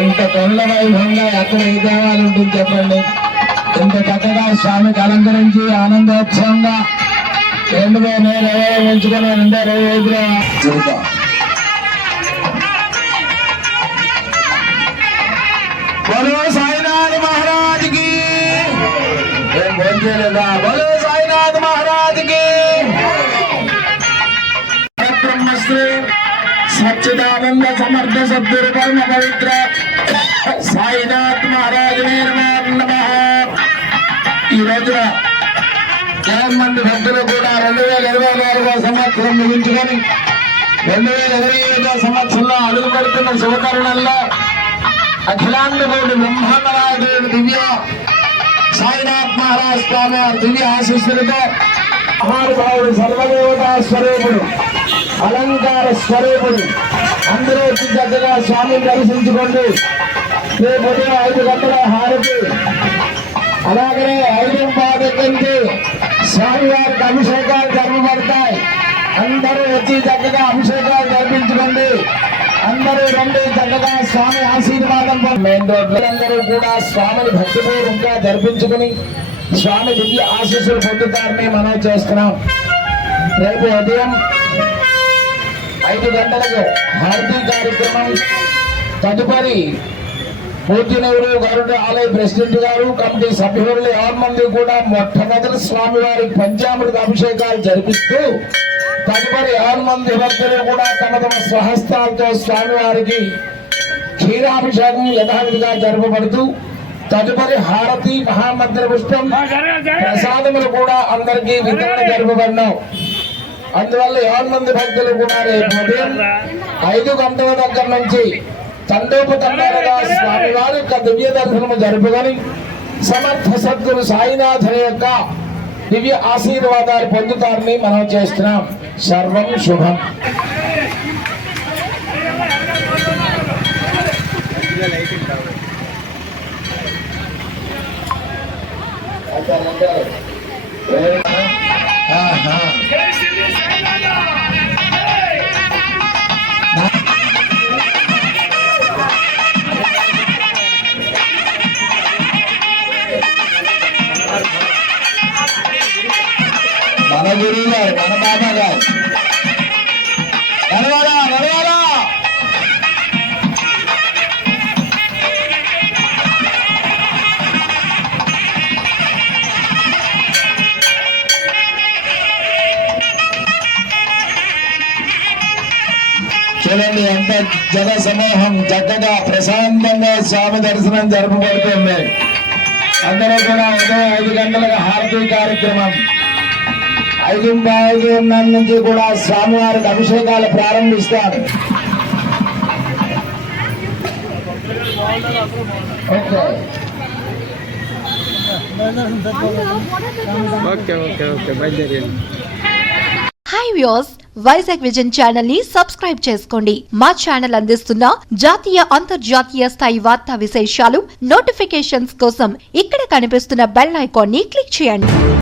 ఇంత తొండ వైభవంగా ఎక్కడ ఏ దేవాలయం ఉంటుంది చెప్పండి? ఇంత చక్కగా స్వామికి అలంకరించి ఆనందోత్సవంగా రెండు వేల నేను ఇరవై ఉంచుకుని రెండు ఇరవై చెబుతాం బలో సాయినాథ్ మహారాజ్కి ఏం భోజలేదా బలో సాయినాథ్ మహారాజ్కి సచ్చిదానంద సమర్థ సద్గురు పవిత్ర సాయినాథ్ మహారాజు నమ. ఈ రోజున మంది భక్తులు కూడా రెండు వేల ఇరవై నాలుగో సంవత్సరం ముగించుకొని రెండు వేల ఇరవై ఐదో సంవత్సరంలో అడుగు పెడుతున్న శుభకరణంలో అఖిలాండ కోటి దివ్య సాయినాథ్ మహారాజ్ స్వామి దివ్య ఆశీస్సులతో మహానుభావుడు సర్వదేవతా స్వరూపుడు అలంకార స్వరూపుడు అందరూ వచ్చి చక్కగా స్వామిని దర్శించుకోండి. రేపు ఉదయం ఐదు గంటల హారతి. అలాగనే ఐదు పాదకండి స్వామి వారికి అభిషేకాలు జరపబడతాయి అందరూ వచ్చి చక్కగా అభిషేకాలు జరిపించుకోండి. అందరూ రండి చక్కగా స్వామి ఆశీర్వాదం మెయిన్ అందరూ కూడా స్వామిని భక్తిపూర్వకంగా జరిపించుకుని స్వామి దివ్య ఆశీస్సులు పొందుతారని మనం చేస్తున్నాం. రేపు ఉదయం ఐదు గంటలకు హారతీ కార్యక్రమం. తదుపరి పూజ్యనవుడు గరుడ ఆలయ ప్రెసిడెంట్ గారు కమిటీ సభ్యులు మంది కూడా మొట్టమొదటి స్వామివారి పంచామృత అభిషేకాలు జరిపిస్తూ తదుపరి ఎవరి మంది భక్తులు కూడా తమ తమ స్వహస్తాలతో స్వామివారికి క్షీరాభిషేకం యథావిధిగా జరపబడుతూ తదుపరి హారతి మహామంత్ర పుష్పం ప్రసాదములు కూడా అందరికీ వితరణ జరపబడినాం అందువల్ల ఎవరి మంది భక్తులు కూడా రేపు ఉదయం ఐదు గంటల దగ్గర నుంచి తండోపతండాలుగా స్వామి వారి యొక్క దివ్య దర్శనము జరుపుకొని సమర్థ సద్గురు సాయినాథుని యొక్క దివ్య ఆశీర్వాదాలు పొందుతారని మనం చేస్తున్నాం సర్వం శుభం ఆహా. గురువు గారు మన బాబా గారు నడవాలా నడవాలా చూడండి ఎంత జన సమూహం చక్కగా ప్రశాంతంగా స్వామి దర్శనం జరపబడుతుంది అందరూ కూడా ఉదయం ఐదు గంటలకు హారతి కార్యక్రమం నుంచి కూడా స్వామివారికి అభిషేకాలు ప్రారంభిస్తారు. ఓకే. ఓకే ఓకే ఓకే బయలుదేరి హాయ్ వ్యూస్ వైజాగ్ విజన్ ఛానల్ని సబ్స్క్రైబ్ చేసుకోండి. మా ఛానల్ అందిస్తున్న జాతీయ అంతర్జాతీయ స్థాయి వార్తా విశేషాలు నోటిఫికేషన్స్ కోసం ఇక్కడ కనిపిస్తున్న బెల్ ఐకాన్ని క్లిక్ చేయండి.